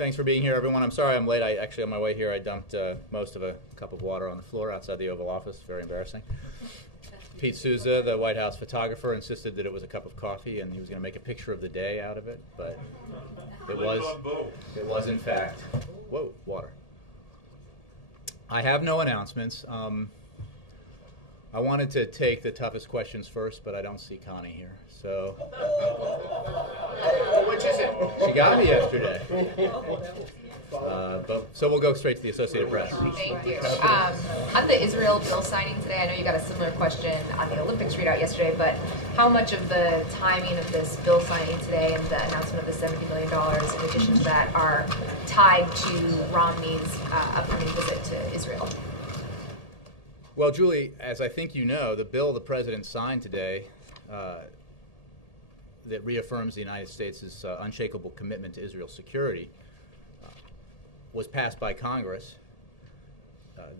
Thanks for being here, everyone. I'm sorry I'm late. Actually, on my way here, I dumped most of a cup of water on the floor outside the Oval Office. Very embarrassing. Pete Souza, the White House photographer, insisted that it was a cup of coffee, and he was going to make a picture of the day out of it, but it was in fact, whoa, water. I have no announcements. I wanted to take the toughest questions first, but I don't see Connie here, so. Which is it? She got me yesterday. So we'll go straight to the Associated Press. Thank you. On the Israel bill signing today, I know you got a similar question on the Olympics readout yesterday, but how much of the timing of this bill signing today and the announcement of the $70 million in addition to that are tied to Romney's upcoming visit to Israel? Well, Julie, as I think you know, the bill the President signed today that reaffirms the United States' unshakable commitment to Israel's security was passed by Congress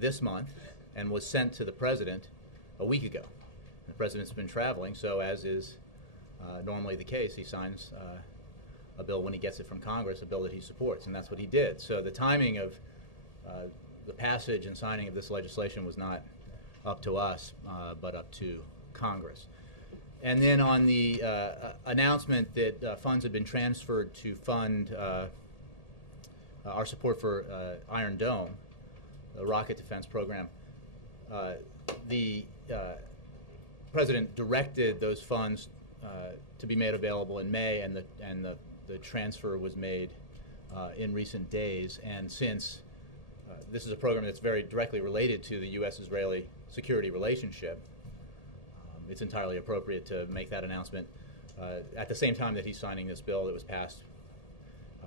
this month and was sent to the President a week ago. The President's been traveling, so as is normally the case, he signs a bill when he gets it from Congress, a bill that he supports, and that's what he did. So the timing of the passage and signing of this legislation was not up to us, but up to Congress. And then on the announcement that funds had been transferred to fund our support for Iron Dome, the rocket defense program, the President directed those funds to be made available in May, and the transfer was made in recent days. And since this is a program that's very directly related to the U.S.-Israeli security relationship, it's entirely appropriate to make that announcement at the same time that he's signing this bill that was passed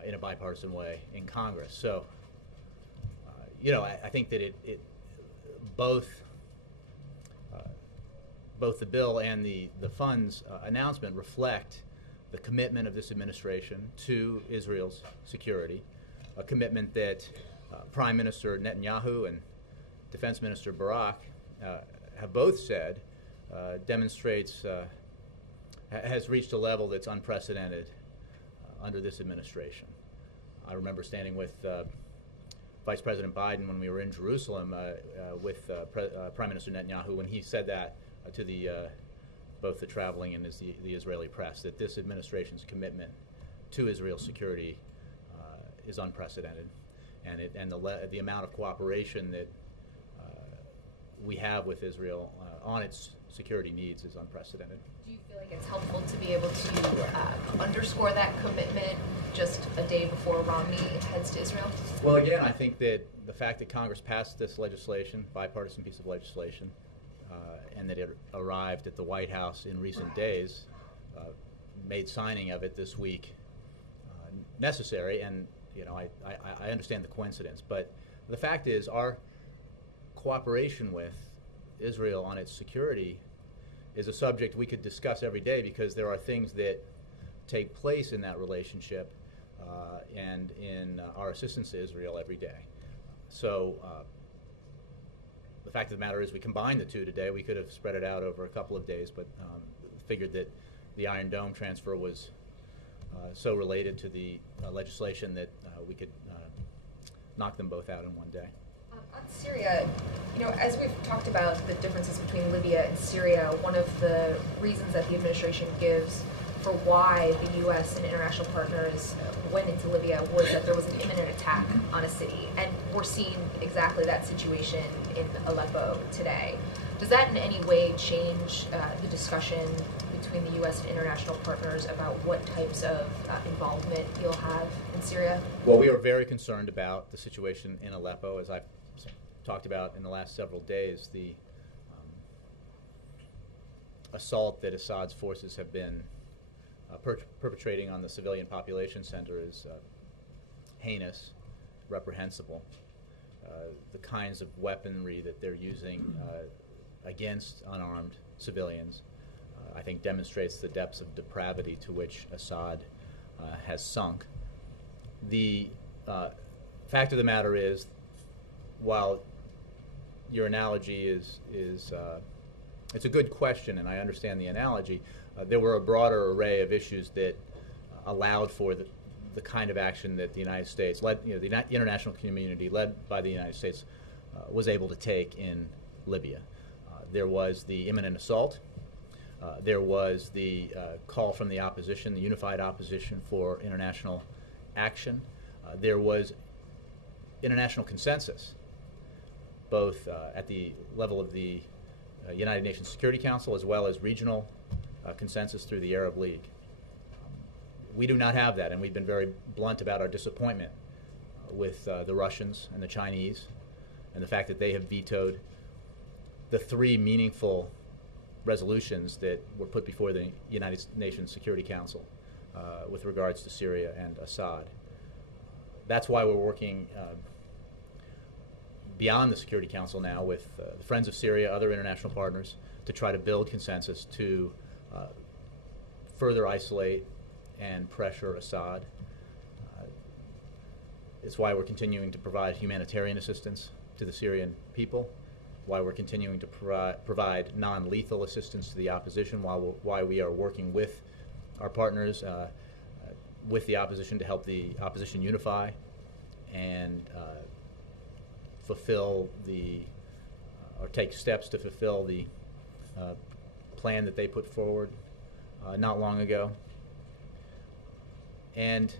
in a bipartisan way in Congress. So, I think that both the bill and the funds announcement reflect the commitment of this administration to Israel's security, a commitment that Prime Minister Netanyahu and Defense Minister Barak have both said demonstrates has reached a level that's unprecedented under this administration. I remember standing with Vice President Biden when we were in Jerusalem with Prime Minister Netanyahu when he said that to both the traveling and the Israeli press, that this administration's commitment to Israel's security is unprecedented, and the amount of cooperation that we have with Israel on its security needs is unprecedented. Do you feel like it's helpful to be able to underscore that commitment just a day before Romney heads to Israel? Well, again, I think that the fact that Congress passed this legislation, bipartisan piece of legislation, and that it arrived at the White House in recent days, made signing of it this week necessary. And I understand the coincidence, but the fact is our cooperation with Israel on its security is a subject we could discuss every day, because there are things that take place in that relationship and in our assistance to Israel every day. So the fact of the matter is we combined the two today. We could have spread it out over a couple of days, but figured that the Iron Dome transfer was so related to the legislation that we could knock them both out in one day. On Syria, as we've talked about the differences between Libya and Syria, one of the reasons that the administration gives for why the U.S. and international partners went into Libya was that there was an imminent attack on a city. And we're seeing exactly that situation in Aleppo today. Does that in any way change the discussion between the U.S. and international partners about what types of involvement you'll have in Syria? Well, we are very concerned about the situation in Aleppo. As I've talked about in the last several days, the assault that Assad's forces have been perpetrating on the civilian population center is heinous, reprehensible. The kinds of weaponry that they're using against unarmed civilians, I think, demonstrates the depths of depravity to which Assad has sunk. The fact of the matter is, while your analogy is it's a good question, and I understand the analogy, there were a broader array of issues that allowed for the kind of action that the United States, the international community led by the United States, was able to take in Libya. There was the imminent assault. There was the call from the opposition, the unified opposition, for international action. There was international consensus, both at the level of the United Nations Security Council as well as regional consensus through the Arab League. We do not have that, and we've been very blunt about our disappointment with the Russians and the Chinese, and the fact that they have vetoed the 3 meaningful resolutions that were put before the United Nations Security Council with regards to Syria and Assad. That's why we're working beyond the Security Council now with the Friends of Syria, other international partners, to try to build consensus to further isolate and pressure Assad. It's why we're continuing to provide humanitarian assistance to the Syrian people, why we're continuing to provide non-lethal assistance to the opposition, why we are working with our partners, with the opposition, to help the opposition unify and fulfill or take steps to fulfill the plan that they put forward not long ago. And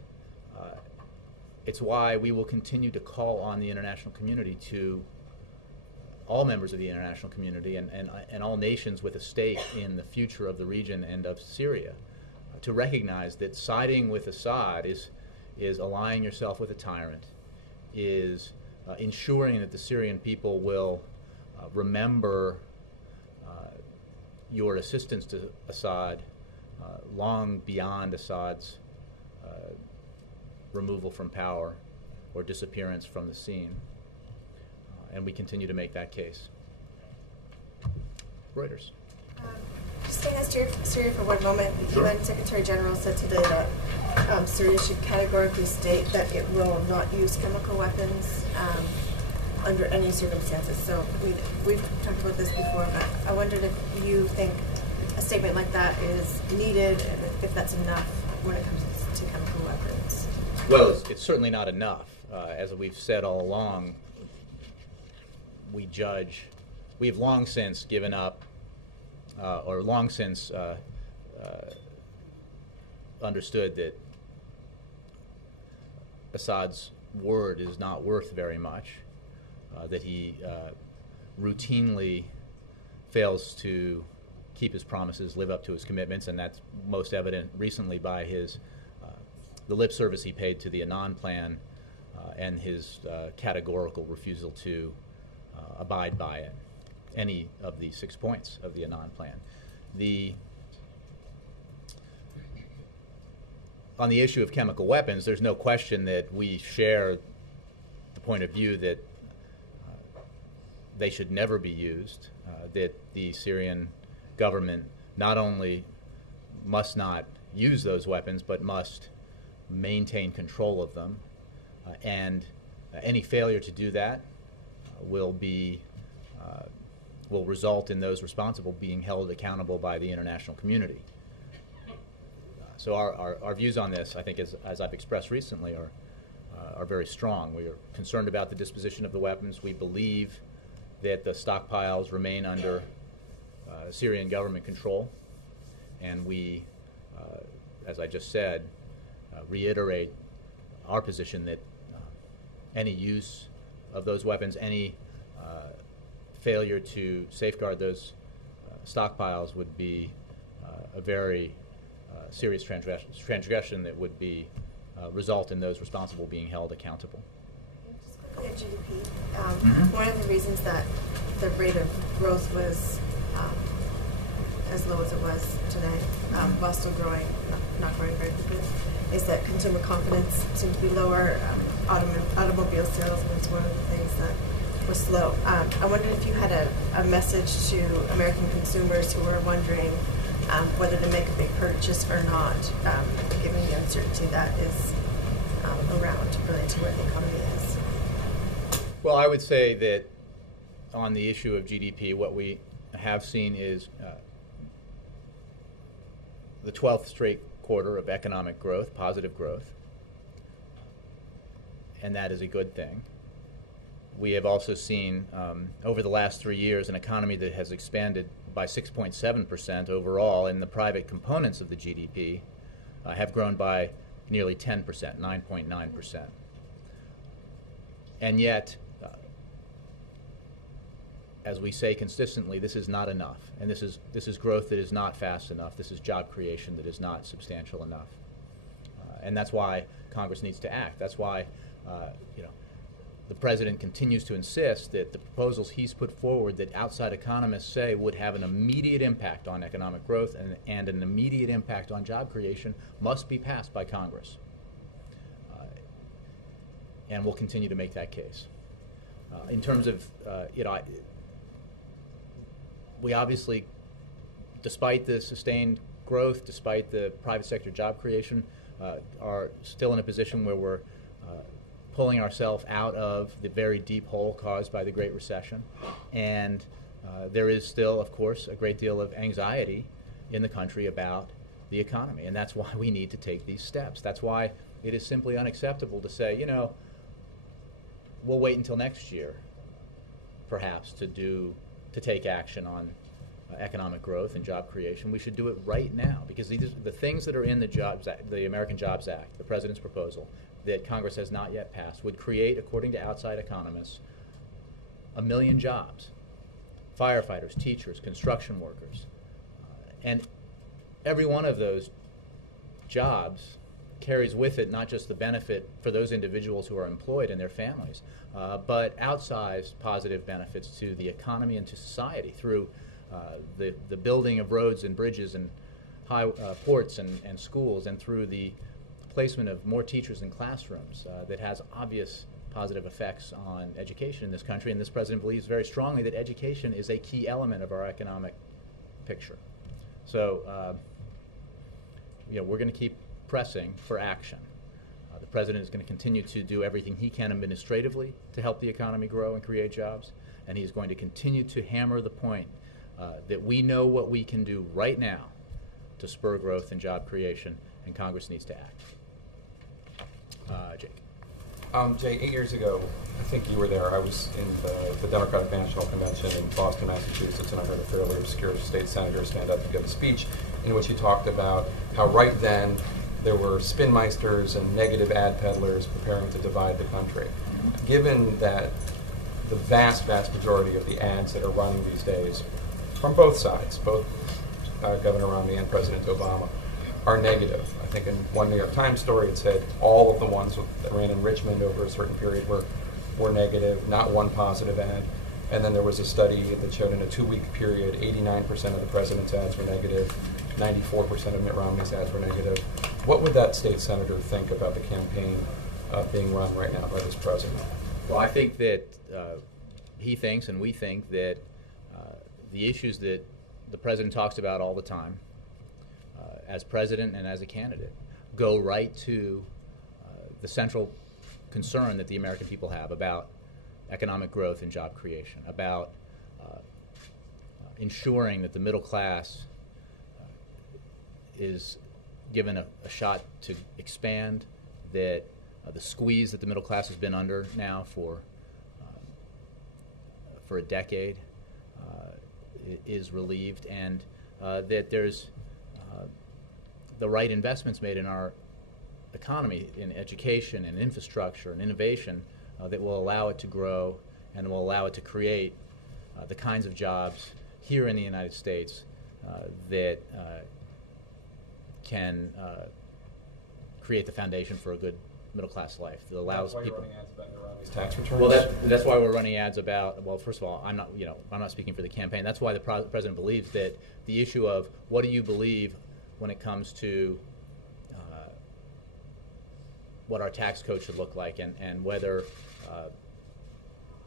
it's why we will continue to call on the international community, to all members of the international community and all nations with a stake in the future of the region and of Syria, to recognize that siding with Assad is allying yourself with a tyrant, is ensuring that the Syrian people will remember your assistance to Assad long beyond Assad's removal from power or disappearance from the scene. And we continue to make that case. Reuters. Just staying on Syria for one moment, the Sure. UN Secretary General said today that Syria should categorically state that it will not use chemical weapons under any circumstances. So we've talked about this before, but I wondered if you think a statement like that is needed, and if that's enough when it comes to chemical weapons. Well, it's certainly not enough. As we've said all along, we have long since given up, or long since understood that Assad's word is not worth very much, that he routinely fails to keep his promises, live up to his commitments, and that's most evident recently by the lip service he paid to the Annan plan and his categorical refusal to abide by it, any of the 6 points of the Annan plan. On the issue of chemical weapons, there's no question that we share the point of view that they should never be used, that the Syrian government not only must not use those weapons, but must maintain control of them, and any failure to do that will result in those responsible being held accountable by the international community. So our views on this, I think, as I've expressed recently, are very strong. We are concerned about the disposition of the weapons. We believe that the stockpiles remain under Syrian government control, and we, as I just said, reiterate our position that any use of those weapons, any failure to safeguard those stockpiles would be a very serious transgression that would result in those responsible being held accountable. Just GDP. One of the reasons that the rate of growth was as low as it was today, while still growing, not growing very quickly, is that consumer confidence seemed to be lower. Automobile sales was one of the things that was slow. I wondered if you had a message to American consumers who are wondering whether to make a big purchase or not, given the uncertainty that is around related to where the economy is. Well, I would say that on the issue of GDP, what we have seen is the 12th straight quarter of economic growth, positive growth. and that is a good thing. We have also seen over the last 3 years an economy that has expanded by 6.7% overall, and the private components of the GDP have grown by nearly 10%, 9.9%. And yet, as we say consistently, this is not enough, and this is growth that is not fast enough. This is job creation that is not substantial enough, and that's why Congress needs to act. That's why, the president continues to insist that the proposals he's put forward that outside economists say would have an immediate impact on economic growth and an immediate impact on job creation must be passed by Congress. And we'll continue to make that case. In terms of, we obviously, despite the sustained growth, despite the private sector job creation, are still in a position where we're pulling ourselves out of the very deep hole caused by the Great Recession. And there is still, of course, a great deal of anxiety in the country about the economy. And that's why we need to take these steps. That's why it is simply unacceptable to say, we'll wait until next year, perhaps, to take action on economic growth and job creation. We should do it right now, because the things that are in the American Jobs Act, the president's proposal, that Congress has not yet passed, would create, according to outside economists, 1 million jobs. Firefighters, teachers, construction workers. And every one of those jobs carries with it not just the benefit for those individuals who are employed and their families, but outsized positive benefits to the economy and to society through the building of roads and bridges and ports and schools, and through the placement of more teachers in classrooms that has obvious positive effects on education in this country. And this president believes very strongly that education is a key element of our economic picture. So we're going to keep pressing for action. The president is going to continue to do everything he can administratively to help the economy grow and create jobs, and he's going to continue to hammer the point that we know what we can do right now to spur growth and job creation, and Congress needs to act. Jake. Jay, 8 years ago, I think you were there. I was in the Democratic National Convention in Boston, Massachusetts, and I heard a fairly obscure state senator stand up and give a speech in which he talked about how right then there were spinmeisters and negative ad peddlers preparing to divide the country. Mm-hmm. Given that the vast, vast majority of the ads that are running these days, from both sides, both Governor Romney and President Obama, are negative. I think in one New York Times story it said all of the ones that ran in Richmond over a certain period were negative, not one positive ad. And then there was a study that showed in a 2-week period 89% of the president's ads were negative, 94% of Mitt Romney's ads were negative. What would that state senator think about the campaign being run right now by this president? Well, I think that he thinks and we think that the issues that the president talks about all the time as president and as a candidate go right to the central concern that the American people have about economic growth and job creation, about ensuring that the middle class is given a shot to expand, that the squeeze that the middle class has been under now for a decade is relieved, and that there's the right investments made in our economy, in education and infrastructure and innovation that will allow it to grow and will allow it to create the kinds of jobs here in the United States that can create the foundation for a good middle-class life that allows people. That's why you're running ads about Mitt Romney's tax returns? Well, that's why we're running ads about. Well, first of all, I'm not speaking for the campaign. That's why the president believes that the issue of what do you believe when it comes to what our tax code should look like, and whether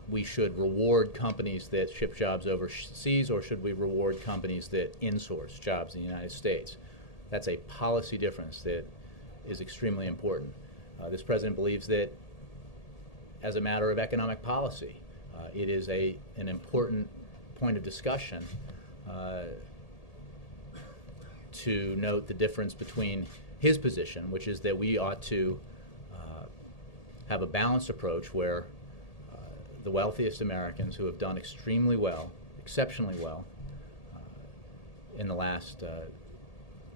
we should reward companies that ship jobs overseas, or should we reward companies that insource jobs in the United States. That's a policy difference that is extremely important. This president believes that as a matter of economic policy, it is an important point of discussion to note the difference between his position, which is that we ought to have a balanced approach where the wealthiest Americans who have done extremely well, exceptionally well, in the last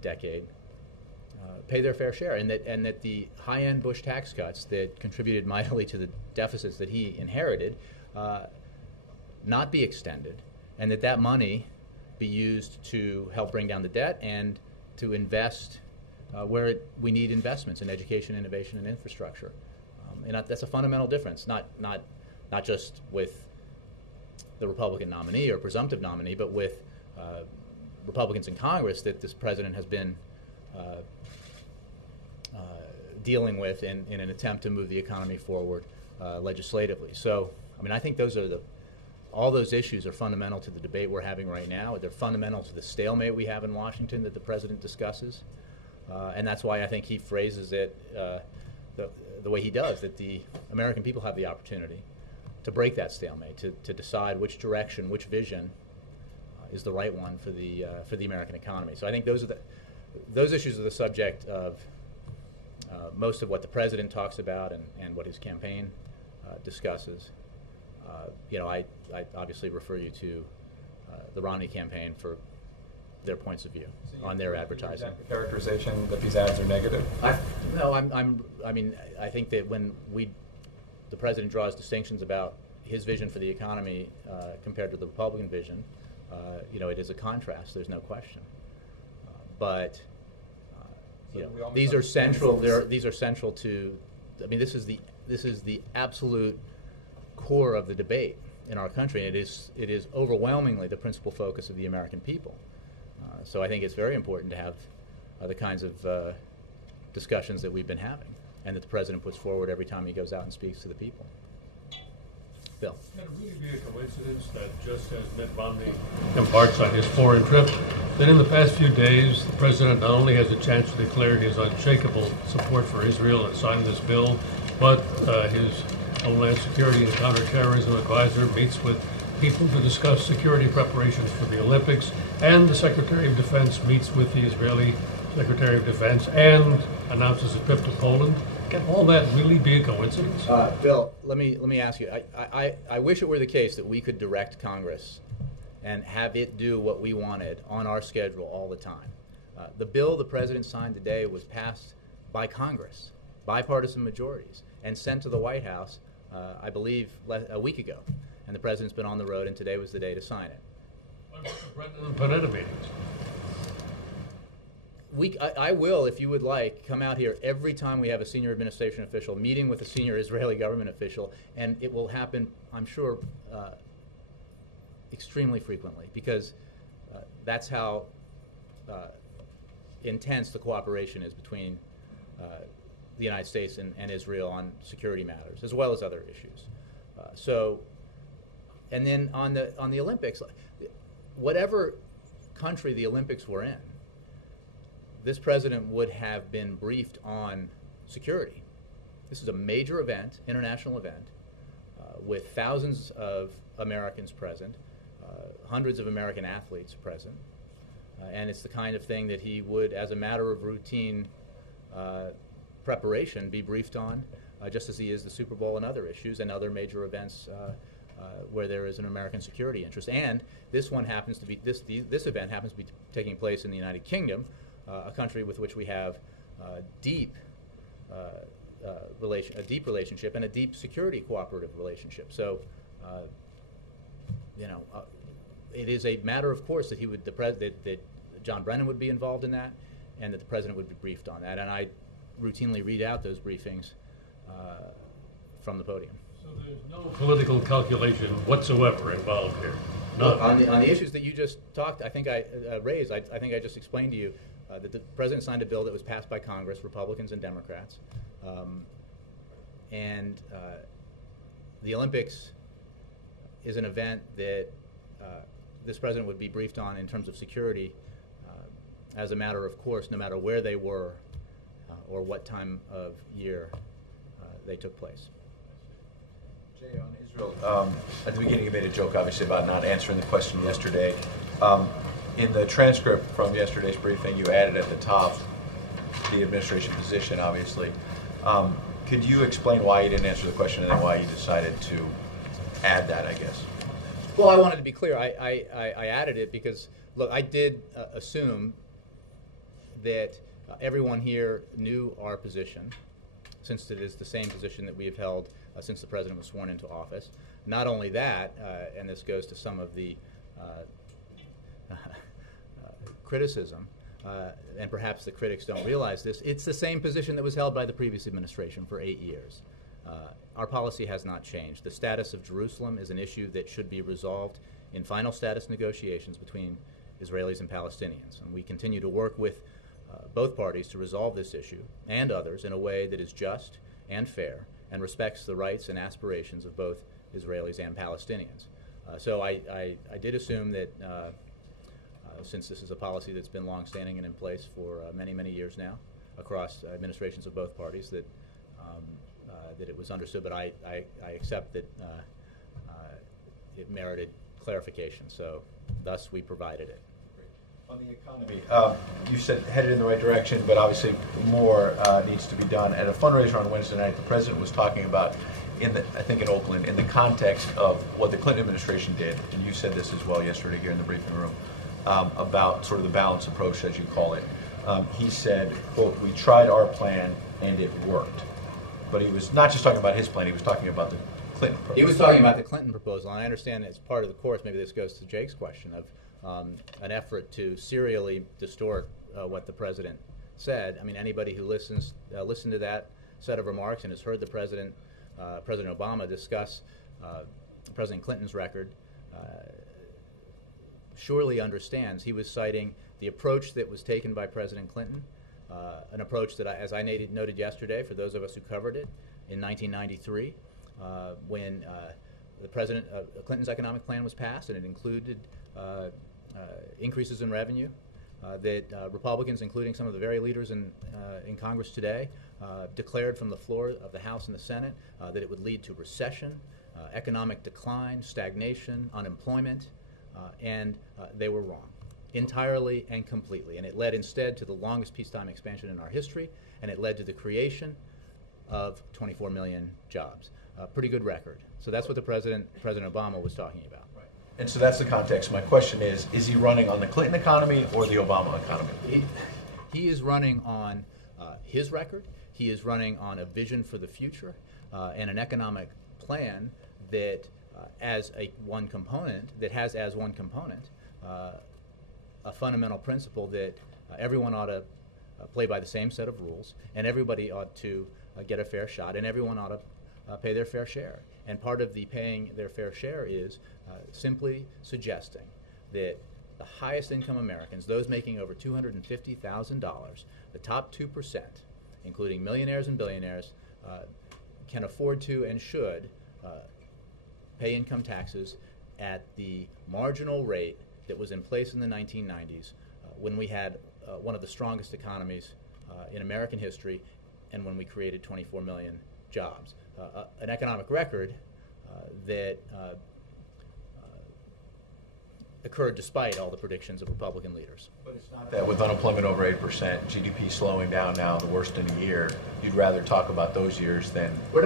decade, pay their fair share, and that the high-end Bush tax cuts that contributed mightily to the deficits that he inherited not be extended, and that money be used to help bring down the debt and to invest where we need investments in education, innovation, and infrastructure. And that's a fundamental difference, not just with the Republican nominee or presumptive nominee, but with Republicans in Congress that this president has been dealing with in an attempt to move the economy forward legislatively. So, I mean, I think all those issues are fundamental to the debate we're having right now. They're fundamental to the stalemate we have in Washington that the president discusses. And that's why I think he phrases it the way he does, that the American people have the opportunity to break that stalemate, to decide which direction, which vision is the right one for the American economy. So I think those issues are the subject of most of what the president talks about and what his campaign discusses. I obviously refer you to the Romney campaign for their points of view on their advertising. The characterization that these ads are negative? I mean, I think that when the president draws distinctions about his vision for the economy compared to the Republican vision, it is a contrast. There's no question. But these are central. These are central to. I mean, this is the absolute core of the debate in our country, and it is overwhelmingly the principal focus of the American people. So I think it's very important to have the kinds of discussions that we've been having, and that the president puts forward every time he goes out and speaks to the people. Bill. Can it really be a coincidence that just as Mitt Romney embarks on his foreign trip, that in the past few days the president not only has a chance to declare his unshakable support for Israel and sign this bill, but his Homeland Security and Counterterrorism Advisor meets with people to discuss security preparations for the Olympics, and the Secretary of Defense meets with the Israeli Secretary of Defense and announces a trip to Poland? Can all that really be a coincidence? Bill, let me ask you. I wish it were the case that we could direct Congress and have it do what we wanted on our schedule all the time. The bill the president signed today was passed by Congress, bipartisan majorities, and sent to the White House, I believe, a week ago. And the president's been on the road, and today was the day to sign it. What about the Brennan and Panetta meetings? I will, if you would like, come out here every time we have a senior administration official meeting with a senior Israeli government official, and it will happen, I'm sure, extremely frequently, because that's how intense the cooperation is between the United States and Israel on security matters, as well as other issues. And then on the Olympics, whatever country the Olympics were in, this president would have been briefed on security. This is a major event, international event, with thousands of Americans present, hundreds of American athletes present, and it's the kind of thing that he would, as a matter of routine preparation, be briefed on, just as he is the Super Bowl and other issues and other major events where there is an American security interest. And this one happens to be this event happens to be taking place in the United Kingdom, a country with which we have a deep relationship and a deep security cooperative relationship. So, it is a matter of course that that John Brennan would be involved in that, and that the president would be briefed on that. And I routinely read out those briefings from the podium. So there's no political calculation whatsoever involved here. Look, on the issues that you just talked, I think I raised. I think I just explained to you that the president signed a bill that was passed by Congress, Republicans and Democrats, and the Olympics is an event that this president would be briefed on in terms of security as a matter of course, no matter where they were or what time of year they took place. Jay, on Israel, at the beginning you made a joke, obviously, about not answering the question yesterday. In the transcript from yesterday's briefing, you added at the top the administration position, obviously. Can Could you explain why you didn't answer the question and then why you decided to add that, I guess? Well, I wanted to be clear. I added it because, look, I did assume that everyone here knew our position, since it is the same position that we have held since the president was sworn into office. Not only that, and this goes to some of the criticism, and perhaps the critics don't realize this, it's the same position that was held by the previous administration for 8 years. Our policy has not changed. The status of Jerusalem is an issue that should be resolved in final status negotiations between Israelis and Palestinians. And we continue to work with both parties to resolve this issue and others in a way that is just and fair and respects the rights and aspirations of both Israelis and Palestinians. So I did assume that since this is a policy that's been longstanding and in place for many, many years now across administrations of both parties, that that it was understood, but I accept that it merited clarification, so thus we provided it. On the economy, you said headed in the right direction, but obviously more needs to be done. At a fundraiser on Wednesday night, the president was talking about, I think in Oakland, in the context of what the Clinton administration did, and you said this as well yesterday here in the briefing room, about sort of the balanced approach, as you call it. He said, quote, "We tried our plan and it worked." But he was not just talking about his plan, he was talking about the Clinton proposal. He was talking about the Clinton proposal, and I understand as part of the course, maybe this goes to Jake's question, of an effort to serially distort what the president said. I mean, anybody who listened to that set of remarks and has heard the President Obama discuss President Clinton's record surely understands he was citing the approach that was taken by President Clinton, an approach that, as I noted yesterday, for those of us who covered it, in 1993, when the President Clinton's economic plan was passed, and it included increases in revenue that Republicans, including some of the very leaders in Congress today, declared from the floor of the House and the Senate that it would lead to recession, economic decline, stagnation, unemployment, and they were wrong, entirely and completely. And it led instead to the longest peacetime expansion in our history, and it led to the creation of 24 million jobs. Pretty good record. So that's what the President Obama was talking about. Right. And so that's the context. My question is he running on the Clinton economy or the Obama economy? He is running on his record. He is running on a vision for the future and an economic plan that has as one component a fundamental principle that everyone ought to play by the same set of rules, and everybody ought to get a fair shot, and everyone ought to pay their fair share. And part of the paying their fair share is simply suggesting that the highest income Americans, those making over $250,000, the top 2%, including millionaires and billionaires, can afford to and should pay income taxes at the marginal rate that was in place in the 1990s when we had one of the strongest economies in American history and when we created 24 million jobs. An economic record that occurred despite all the predictions of Republican leaders. But it's not that with unemployment over 8%, GDP slowing down now, the worst in a year, you'd rather talk about those years than... We're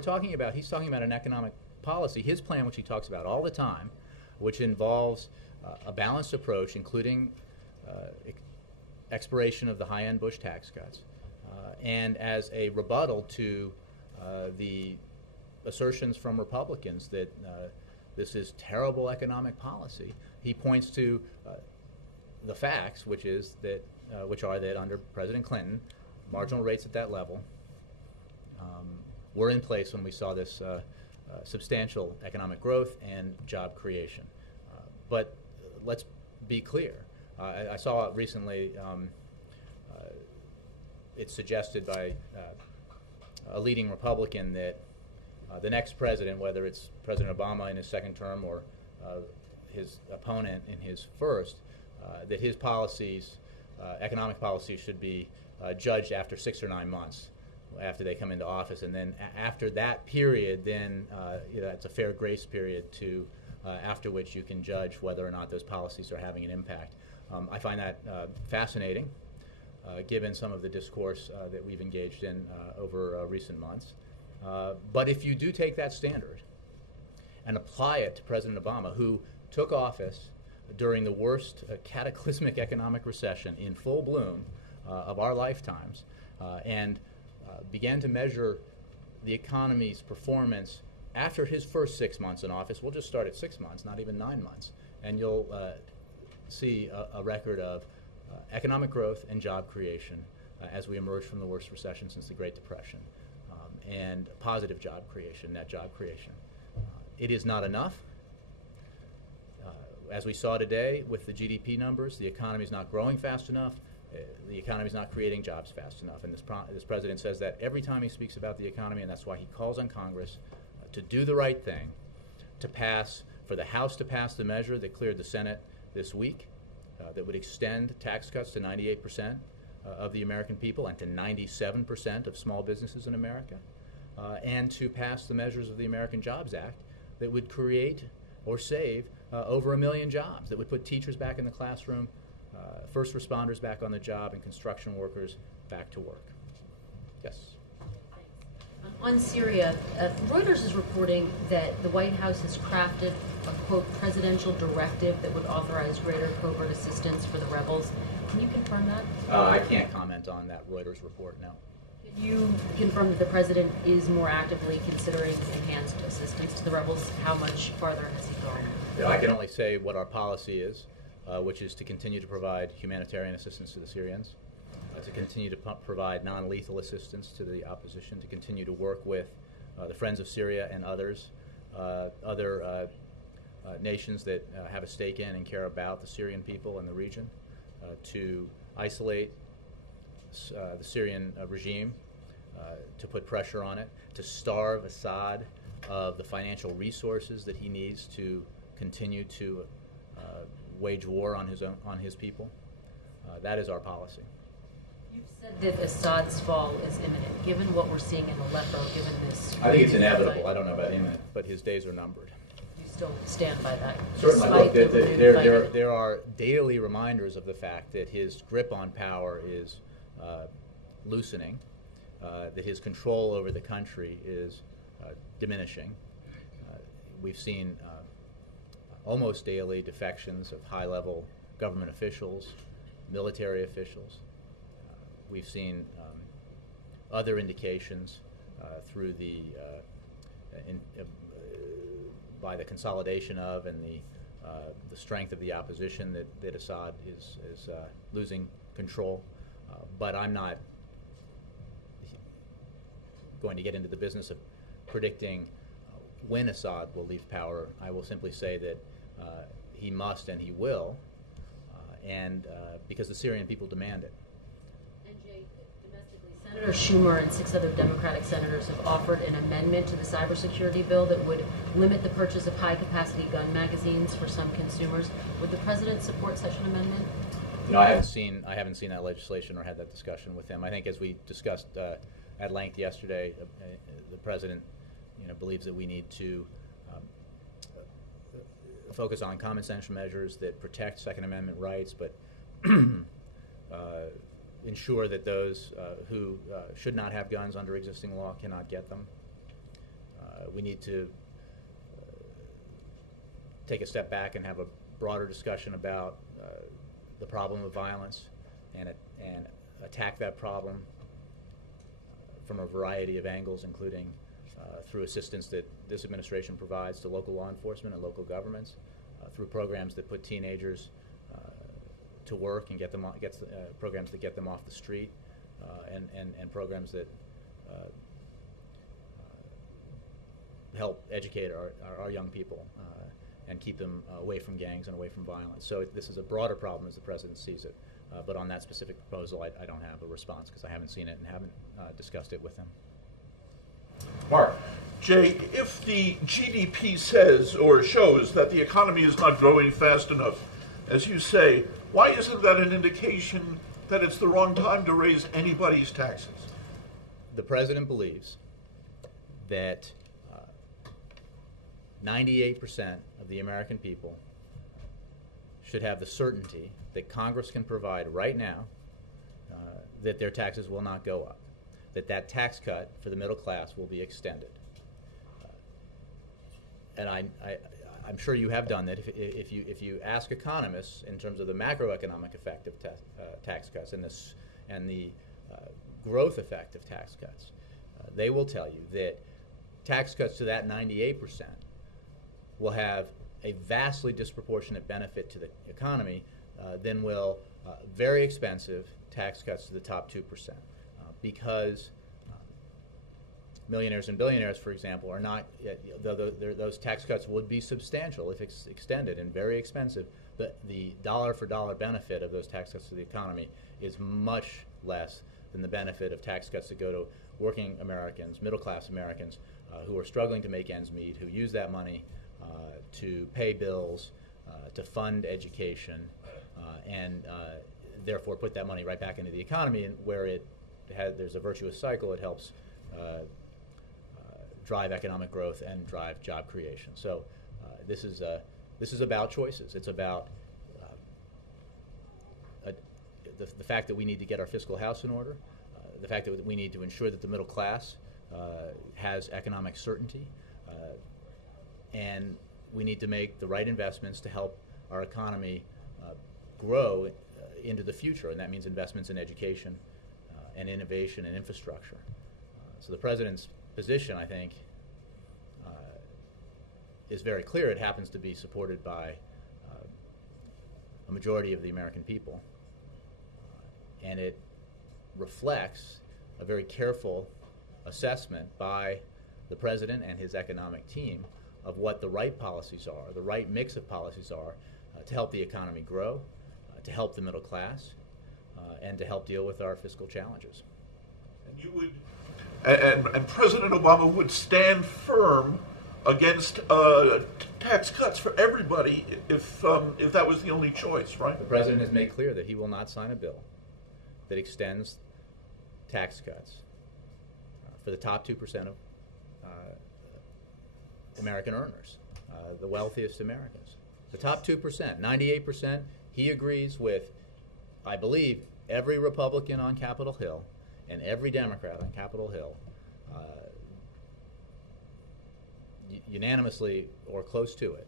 talking about, he's talking about an economic policy, his plan, which he talks about all the time, which involves a balanced approach, including expiration of the high-end Bush tax cuts, and as a rebuttal to the assertions from Republicans that this is terrible economic policy, he points to the facts, which are that under President Clinton, marginal rates at that level were in place when we saw this substantial economic growth and job creation. But let's be clear. I saw recently it's suggested by a leading Republican that the next president, whether it's President Obama in his second term or his opponent in his first, that his policies, economic policies, should be judged after 6 or 9 months after they come into office, and then after that period, then it's a fair grace period to after which you can judge whether or not those policies are having an impact. I find that fascinating. given some of the discourse that we've engaged in over recent months. But if you do take that standard and apply it to President Obama, who took office during the worst cataclysmic economic recession in full bloom of our lifetimes, and began to measure the economy's performance after his first 6 months in office. We'll just start at 6 months, not even 9 months, and you'll see a record of economic growth and job creation as we emerge from the worst recession since the Great Depression, and positive job creation, net job creation. It is not enough. As we saw today with the GDP numbers, the economy is not growing fast enough. The economy is not creating jobs fast enough. And this president says that every time he speaks about the economy, and that's why he calls on Congress to do the right thing, for the House to pass the measure that cleared the Senate this week, that would extend tax cuts to 98% of the American people and to 97% of small businesses in America, and to pass the measures of the American Jobs Act that would create or save over 1 million jobs, that would put teachers back in the classroom, first responders back on the job, and construction workers back to work. Yes? On Syria, Reuters is reporting that the White House has crafted a, quote, presidential directive that would authorize greater covert assistance for the rebels. Can you confirm that? I can't comment on that Reuters report, no. Can you confirm that the president is more actively considering enhanced assistance to the rebels? How much farther has he gone? Yeah, I can only say what our policy is, which is to continue to provide humanitarian assistance to the Syrians, to continue to provide non-lethal assistance to the opposition, to continue to work with the Friends of Syria and others, other nations that have a stake in and care about the Syrian people and the region, to isolate the Syrian regime, to put pressure on it, to starve Assad of the financial resources that he needs to continue to wage war on his people. That is our policy. You've said that Assad's fall is imminent. Given what we're seeing in Aleppo, given this... I think it's inevitable. I don't know about imminent, but his days are numbered. You still stand by that? Certainly. Look, despite the renewed fighting? there are daily reminders of the fact that his grip on power is loosening, that his control over the country is diminishing. We've seen almost daily defections of high-level government officials, military officials. We've seen other indications through by the consolidation of and the strength of the opposition that Assad is losing control. But I'm not going to get into the business of predicting when Assad will leave power. I will simply say that he must and he will, and because the Syrian people demand it. Senator Schumer and 6 other Democratic senators have offered an amendment to the cybersecurity bill that would limit the purchase of high-capacity gun magazines for some consumers. Would the president support such an amendment? No, I haven't seen that legislation or had that discussion with him. I think, as we discussed at length yesterday, the president, believes that we need to focus on common sense measures that protect Second Amendment rights, but ensure that those who should not have guns under existing law cannot get them. We need to take a step back and have a broader discussion about the problem of violence and attack that problem from a variety of angles, including through assistance that this administration provides to local law enforcement and local governments, through programs that put teenagers to work and programs that get them off the street, and programs that help educate our young people and keep them away from gangs and away from violence. So this is a broader problem as the president sees it. But on that specific proposal, I don't have a response because I haven't seen it and haven't discussed it with him. Mark. Jay, if the GDP says or shows that the economy is not growing fast enough, as you say, why isn't that an indication that it's the wrong time to raise anybody's taxes? The president believes that 98% of the American people should have the certainty that Congress can provide right now that their taxes will not go up, that tax cut for the middle class will be extended. And I'm sure you have done that. If you ask economists in terms of the macroeconomic effect of tax cuts and the growth effect of tax cuts, they will tell you that tax cuts to that 98% will have a vastly disproportionate benefit to the economy than will very expensive tax cuts to the top 2%, because millionaires and billionaires, for example, are not, those tax cuts would be substantial if extended and very expensive. The dollar for dollar benefit of those tax cuts to the economy is much less than the benefit of tax cuts that go to working Americans, middle class Americans, who are struggling to make ends meet, who use that money to pay bills, to fund education, and therefore put that money right back into the economy, and where there's a virtuous cycle. It helps drive economic growth and drive job creation. So this is about choices. It's about the fact that we need to get our fiscal house in order, the fact that we need to ensure that the middle class has economic certainty, and we need to make the right investments to help our economy grow into the future, and that means investments in education and innovation and infrastructure. So the President's position, I think, is very clear. It happens to be supported by a majority of the American people, and it reflects a very careful assessment by the President and his economic team of what the right policies are, the right mix of policies are to help the economy grow, to help the middle class, and to help deal with our fiscal challenges. And you would, and President Obama would stand firm against tax cuts for everybody if that was the only choice, right? The President has made clear that he will not sign a bill that extends tax cuts for the top 2% of American earners, the wealthiest Americans. The top 2%, 98%, he agrees with, I believe, every Republican on Capitol Hill and every Democrat on Capitol Hill, unanimously or close to it,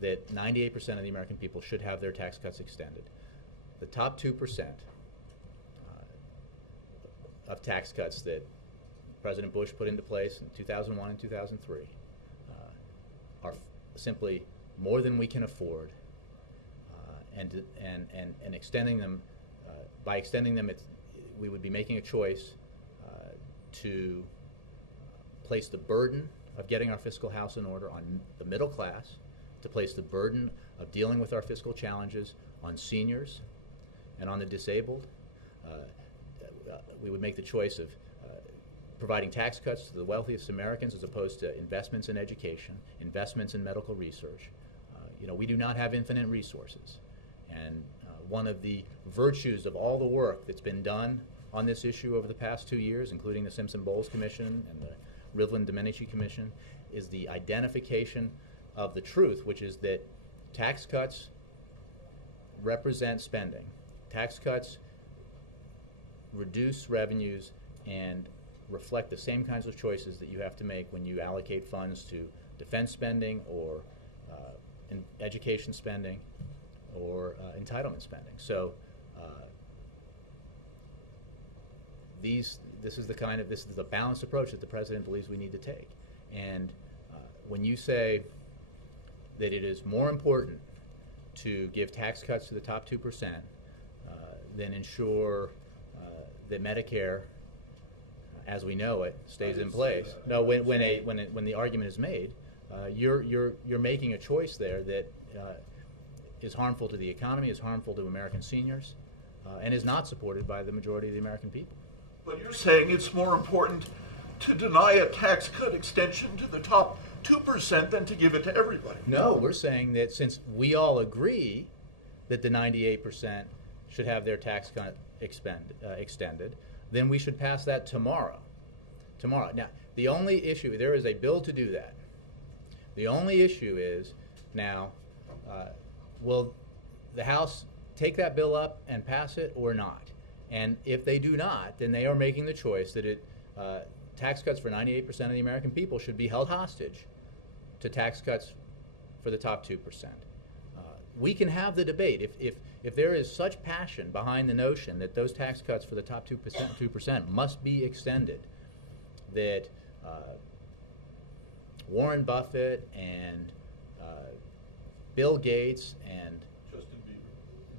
that 98% of the American people should have their tax cuts extended. The top 2% of tax cuts that President Bush put into place in 2001 and 2003 are simply more than we can afford, and extending them, by extending them, we would be making a choice to place the burden of getting our fiscal house in order on the middle class, to place the burden of dealing with our fiscal challenges on seniors and on the disabled. We would make the choice of providing tax cuts to the wealthiest Americans as opposed to investments in education, investments in medical research. We do not have infinite resources, and one of the virtues of all the work that's been done on this issue over the past 2 years, including the Simpson-Bowles Commission and the Rivlin-Domenici Commission, is the identification of the truth, which is that tax cuts represent spending. Tax cuts reduce revenues and reflect the same kinds of choices that you have to make when you allocate funds to defense spending or in education spending or entitlement spending. So this is the balanced approach that the President believes we need to take. And when you say that it is more important to give tax cuts to the top 2% than ensure that Medicare, as we know it, stays in place. No, when the argument is made, you're making a choice there that is harmful to the economy, is harmful to American seniors, and is not supported by the majority of the American people. But you're saying it's more important to deny a tax cut extension to the top 2% than to give it to everybody. No, we're saying that since we all agree that the 98% should have their tax cut extended, then we should pass that tomorrow. Now, the only issue, there is a bill to do that. The only issue is now, will the House take that bill up and pass it or not? And if they do not, then they are making the choice that tax cuts for 98% of the American people should be held hostage to tax cuts for the top 2%. We can have the debate. If there is such passion behind the notion that those tax cuts for the top 2% must be extended, that Warren Buffett and Bill Gates and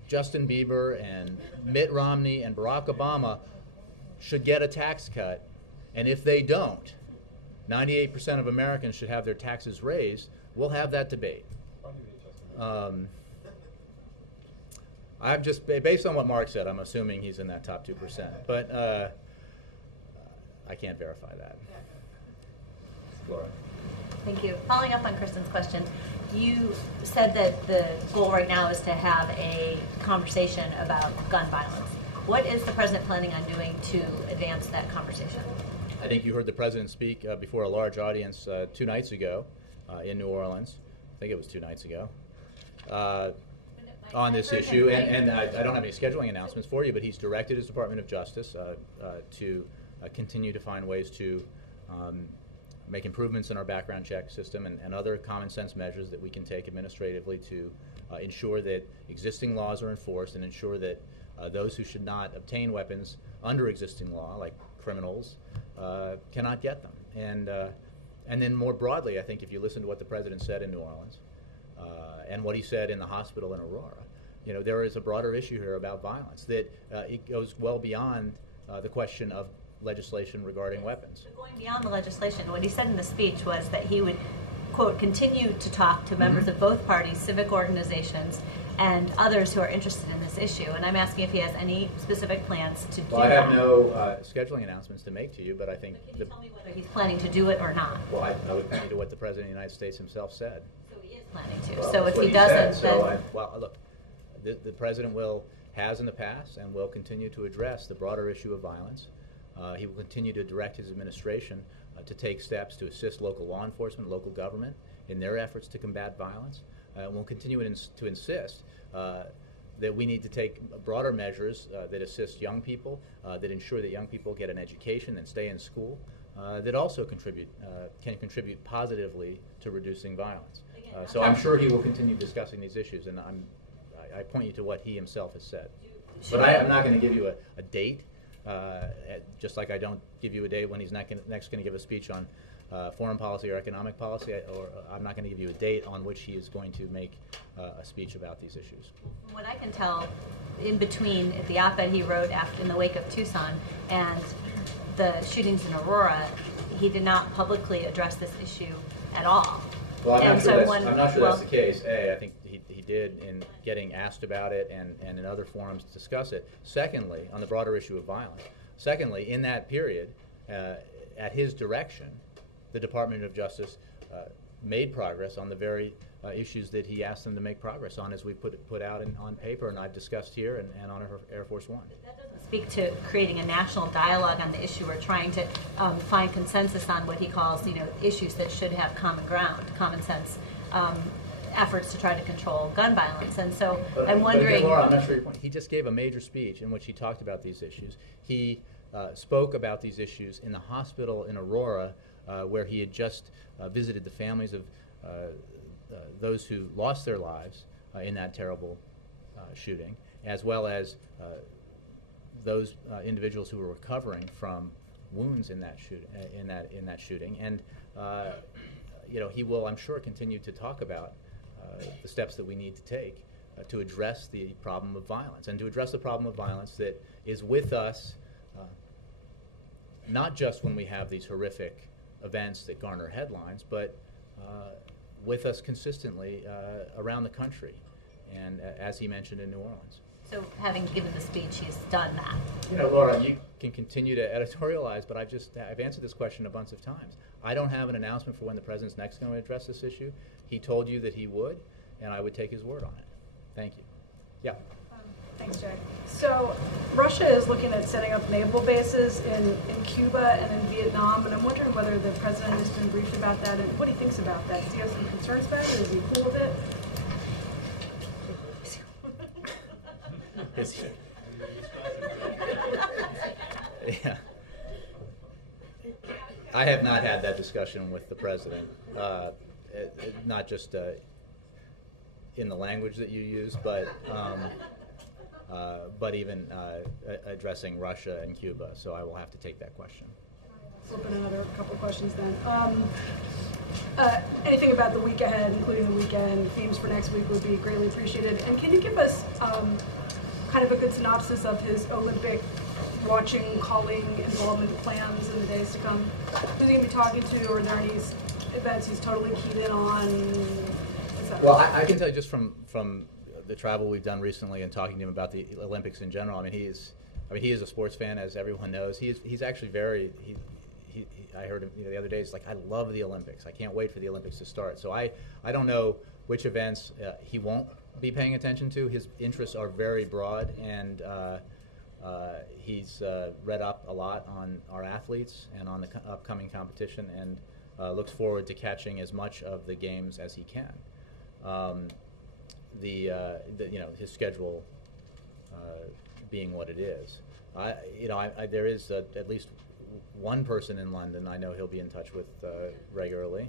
Justin Bieber and Mitt Romney and Barack Obama should get a tax cut, and if they don't, 98% of Americans should have their taxes raised, we'll have that debate. I'm just, based on what Mark said, I'm assuming he's in that top 2%, but I can't verify that. Laura. Thank you. Following up on Kristen's question, you said that the goal right now is to have a conversation about gun violence. What is the president planning on doing to advance that conversation? I think you heard the president speak before a large audience 2 nights ago in New Orleans. I think it was 2 nights ago. On this issue, and I don't have any scheduling announcements for you, but he's directed his Department of Justice to continue to find ways to make improvements in our background check system and other common sense measures that we can take administratively to ensure that existing laws are enforced and ensure that those who should not obtain weapons under existing law, like criminals, cannot get them. And then more broadly, I think if you listen to what the president said in New Orleans, and what he said in the hospital in Aurora, you know, there is a broader issue here about violence that it goes well beyond the question of legislation regarding weapons. Going beyond the legislation, what he said in the speech was that he would, quote, continue to talk to members of both parties, civic organizations, and others who are interested in this issue. And I'm asking if he has any specific plans to do that. Well, I have no scheduling announcements to make to you, but I think... But can you tell me whether he's planning to do it or not? Well, I would point you to what the President of the United States himself said. So he is planning to. Well, so if he doesn't, then... well, look, the President has in the past and will continue to address the broader issue of violence. He will continue to direct his administration to take steps to assist local law enforcement, local government in their efforts to combat violence. We'll continue to insist that we need to take broader measures that assist young people, that ensure that young people get an education and stay in school, that also can contribute positively to reducing violence. So I'm sure he will continue discussing these issues, and I point you to what he himself has said. But I'm not going to give you a date. Just like I don't give you a date when he's next going to give a speech on foreign policy or economic policy, or I'm not going to give you a date on which he is going to make a speech about these issues. From what I can tell, in between the op-ed he wrote in the wake of Tucson and the shootings in Aurora, he did not publicly address this issue at all. Well, I'm not sure that's the case. I think he did in getting asked about it and in other forums to discuss it. Secondly, on the broader issue of violence. Secondly, in that period, at his direction, the Department of Justice made progress on the very issues that he asked them to make progress on, as we put out on paper and I've discussed here and on Air Force One. That doesn't speak to creating a national dialogue on the issue or trying to find consensus on what he calls, issues that should have common ground, common sense efforts to try to control gun violence. And so I'm wondering... But again, Laura, I'm not sure your point. He just gave a major speech in which he talked about these issues. He spoke about these issues in the hospital in Aurora, where he had just visited the families of those who lost their lives in that terrible shooting, as well as those individuals who were recovering from wounds in that shooting. And he will, I'm sure, continue to talk about the steps that we need to take to address the problem of violence, and to address the problem of violence that is with us, not just when we have these horrific events that garner headlines, but with us consistently around the country, and as he mentioned, in New Orleans. So having given the speech, he's done that. Laura, you can continue to editorialize, but I've answered this question a bunch of times. I don't have an announcement for when the President's next going to address this issue. He told you that he would, and I would take his word on it. Thank you. Yeah. Thanks, Jay. So Russia is looking at setting up naval bases in Cuba and in Vietnam, and I'm wondering whether the President has been briefed about that and what he thinks about that. Does he have some concerns about it? Is he cool with it? Is he? Yeah. I have not had that discussion with the president, not just in the language that you use, but even addressing Russia and Cuba. So I will have to take that question. Flip in another couple questions then. Anything about the week ahead, including the weekend, themes for next week would be greatly appreciated. And can you give us kind of a good synopsis of his Olympic watching, calling, involvement plans in the days to come? Who's he going to be talking to? Are there any events he's totally keyed in on? Well, I can tell you just from the travel we've done recently and talking to him about the Olympics in general. I mean, he is a sports fan, as everyone knows. He's actually very. I heard him the other day. He's like, I love the Olympics. I can't wait for the Olympics to start. So I don't know which events he won't be paying attention to. His interests are very broad, and he's read up a lot on our athletes and on the upcoming competition, and looks forward to catching as much of the games as he can. His schedule being what it is. There is at least one person in London I know he'll be in touch with regularly.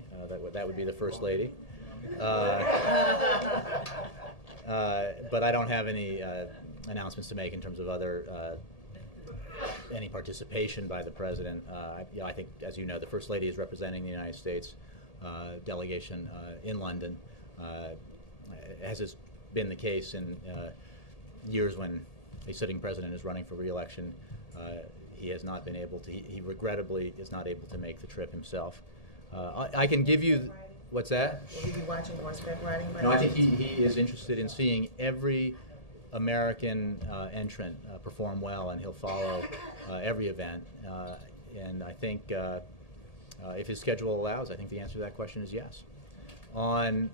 That would be the First Lady. But I don't have any announcements to make in terms of any participation by the president. I think, as you know, the First Lady is representing the United States delegation in London, as has been the case in years when a sitting president is running for re-election. He has not been able to. He regrettably is not able to make the trip himself. I can give you. What's that? Will you be watching horseback riding? No, I think he is interested in seeing every American entrant perform well, and he'll follow every event. And I think if his schedule allows, I think the answer to that question is yes. On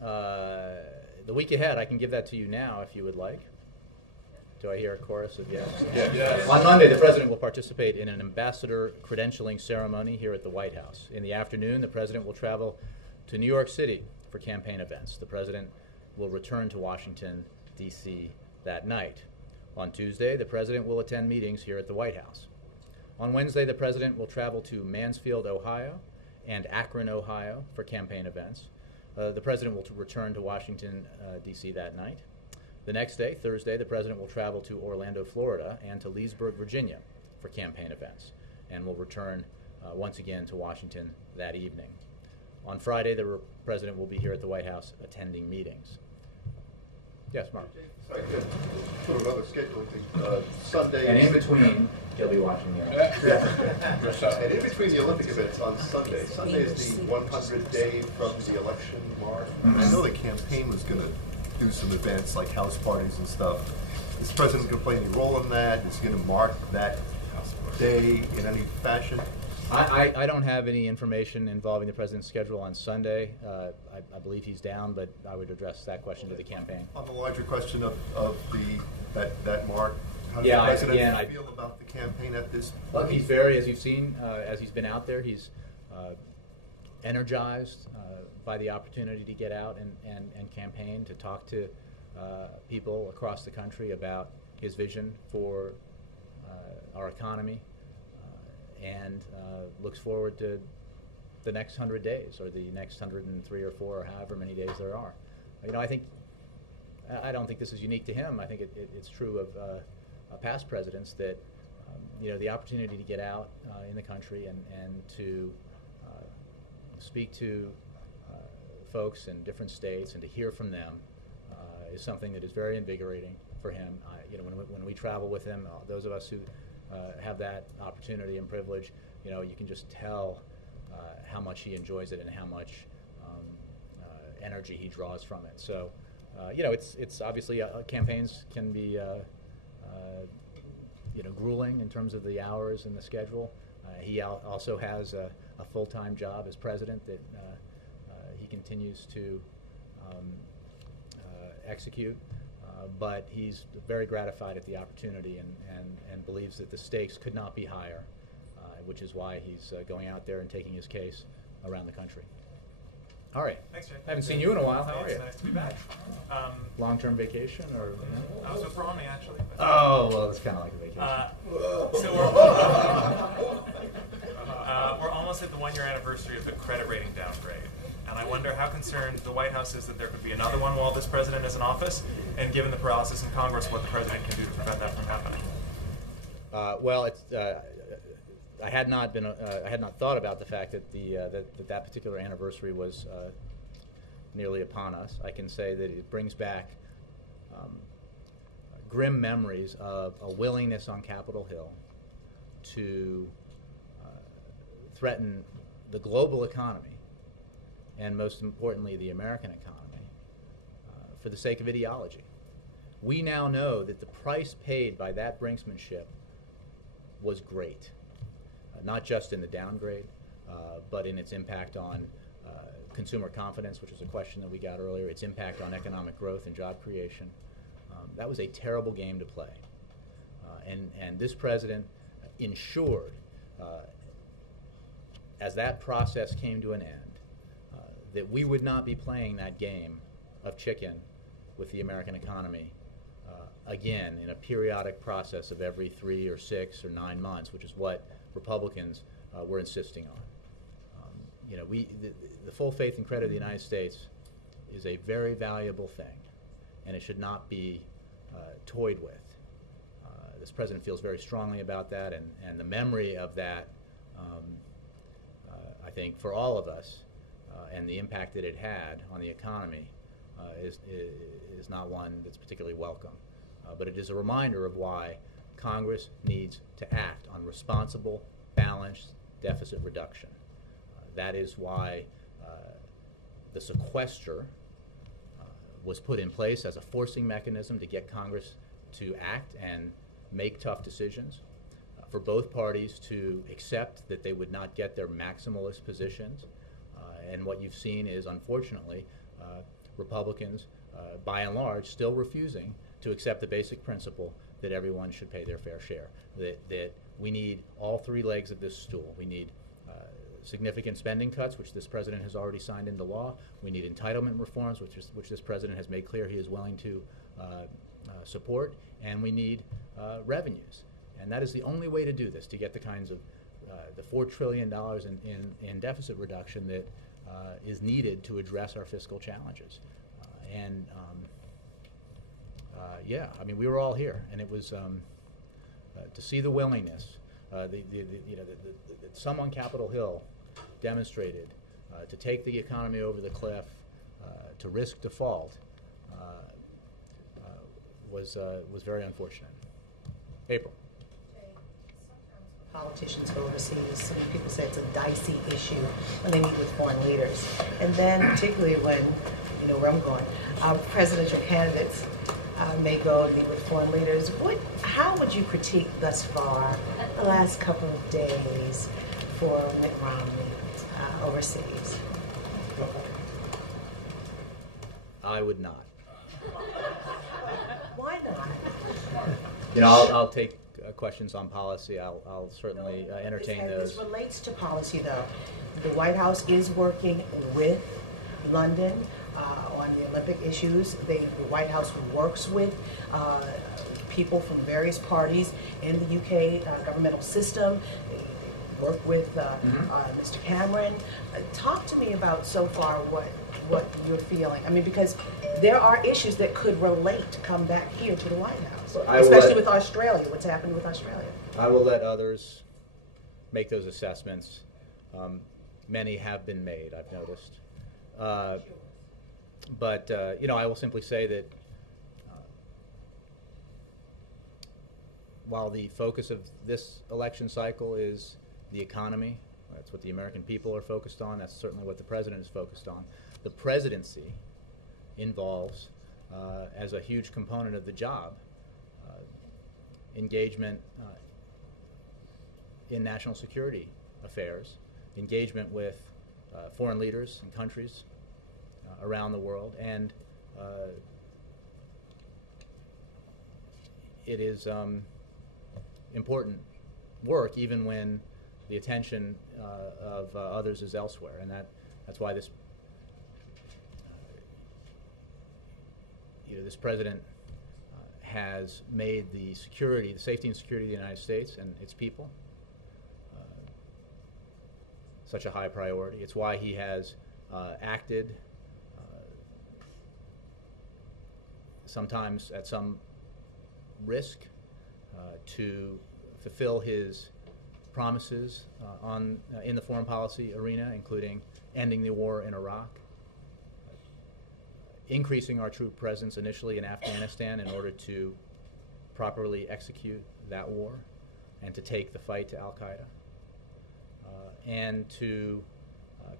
the week ahead, I can give that to you now if you would like. Do I hear a chorus of yes? Yes. On Monday, the president will participate in an ambassador credentialing ceremony here at the White House. In the afternoon, the president will travel to New York City for campaign events. The president will return to Washington, D.C. that night. On Tuesday, the president will attend meetings here at the White House. On Wednesday, the president will travel to Mansfield, Ohio, and Akron, Ohio for campaign events. The president will return to Washington, D.C. that night. The next day, Thursday, the president will travel to Orlando, Florida, and to Leesburg, Virginia for campaign events, and will return once again to Washington that evening. On Friday, the president will be here at the White House attending meetings. Yes, Mark. Sorry, sort of another scheduling thing. Sunday. And in between, he'll be watching the Olympics. And in between the Olympic events on Sunday. Sunday is the 100th day from the election mark. Mm-hmm. I know the campaign was going to do some events like house parties and stuff. Is the president going to play any role in that? Is he going to mark that day in any fashion? I don't have any information involving the president's schedule on Sunday. I believe he's down, but I would address that question to the campaign. On the larger question of that mark, how does Yeah, the president again, feel about the campaign at this Look, point? he's very, as you've seen, as he's been out there, he's energized by the opportunity to get out and campaign, to talk to people across the country about his vision for our economy, and looks forward to the next 100 days or the next 103 or 4 or however many days there are. I don't think this is unique to him. I think it's true of past presidents that the opportunity to get out in the country and to speak to folks in different states and to hear from them is something that is very invigorating for him. When we travel with him, those of us who have that opportunity and privilege, you can just tell how much he enjoys it and how much energy he draws from it. So, it's obviously campaigns can be grueling in terms of the hours and the schedule. He also has a full-time job as president that he continues to execute. But he's very gratified at the opportunity and believes that the stakes could not be higher, which is why he's going out there and taking his case around the country. All right. Thanks, Jay. I haven't seen you in a while. How are It's you? nice to be back. Long-term vacation or? I was with Romney, actually. Oh, well, it's kind of like a vacation. So we're almost at the one-year anniversary of the credit rating downgrade. And I wonder how concerned the White House is that there could be another one while this president is in office, and given the paralysis in Congress, what the president can do to prevent that from happening. Well, it's, I had not thought about the fact that that particular anniversary was nearly upon us. I can say that it brings back grim memories of a willingness on Capitol Hill to threaten the global economy, and most importantly, the American economy, for the sake of ideology. We now know that the price paid by that brinksmanship was great, not just in the downgrade, but in its impact on consumer confidence, which was a question that we got earlier, its impact on economic growth and job creation. That was a terrible game to play. And this president ensured, as that process came to an end, that we would not be playing that game of chicken with the American economy again in a periodic process of every 3 or 6 or 9 months, which is what Republicans were insisting on. You know, the full faith and credit of the United States is a very valuable thing, and it should not be toyed with. This president feels very strongly about that, and the memory of that, I think, for all of us, and the impact that it had on the economy is not one that's particularly welcome. But it is a reminder of why Congress needs to act on responsible, balanced deficit reduction. That is why the sequester was put in place as a forcing mechanism to get Congress to act and make tough decisions, for both parties to accept that they would not get their maximalist positions. And what you've seen is, unfortunately, Republicans, by and large, still refusing to accept the basic principle that everyone should pay their fair share, that we need all 3 legs of this stool. We need significant spending cuts, which this president has already signed into law. We need entitlement reforms, which this president has made clear he is willing to support. And we need revenues. And that is the only way to do this, to get the kinds of the $4 trillion in deficit reduction that is needed to address our fiscal challenges. Yeah, I mean, we were all here, and it was to see the willingness that some on Capitol Hill demonstrated to take the economy over the cliff, to risk default, was very unfortunate. April. Politicians go overseas, so people say it's a dicey issue when they meet with foreign leaders. And then particularly when, you know where I'm going, presidential candidates may go and meet with foreign leaders. How would you critique thus far the last couple of days for Mitt Romney overseas? I would not. Why not? You know, I'll take questions on policy. I'll certainly entertain those. This relates to policy, though. The White House is working with London on the Olympic issues. The White House works with people from various parties in the UK governmental system. They work with Mr. Cameron. Talk to me about so far what you're feeling. I mean, because there are issues that could relate to come back here to the White House, especially with Australia, what's happened with Australia. I will let others make those assessments. Many have been made, I've noticed. But you know, I will simply say that while the focus of this election cycle is the economy, that's what the American people are focused on, that's certainly what the president is focused on. The presidency involves, as a huge component of the job, engagement in national security affairs, engagement with foreign leaders and countries around the world, and it is important work even when the attention of others is elsewhere, and that's why this this president has made the security, the safety and security of the United States and its people such a high priority. It's why he has acted sometimes at some risk to fulfill his promises in the foreign policy arena, including ending the war in Iraq, increasing our troop presence initially in Afghanistan in order to properly execute that war and to take the fight to Al-Qaeda, and to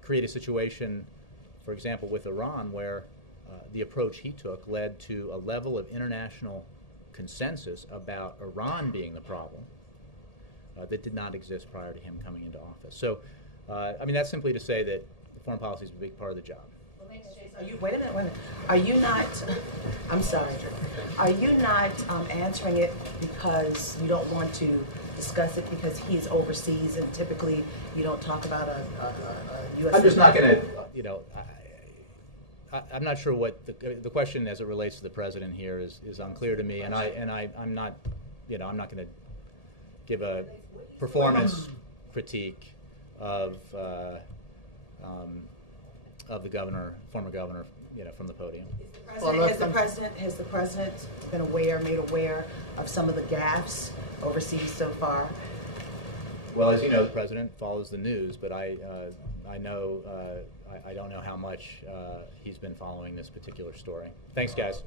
create a situation, for example, with Iran, where the approach he took led to a level of international consensus about Iran being the problem that did not exist prior to him coming into office. So, I mean, that's simply to say that foreign policy is a big part of the job. Wait a minute. Are you not, I'm sorry, are you not answering it because you don't want to discuss it because he's overseas and typically you don't talk about a U.S. I'm just not going to, I'm not sure what the question as it relates to the president here is unclear to me, and I'm not, I'm not going to give a performance critique of the governor, former governor, from the podium. Has the president been made aware of some of the gaffes overseas so far? Well, as you know, the president follows the news, but I know I don't know how much he's been following this particular story. Thanks, guys.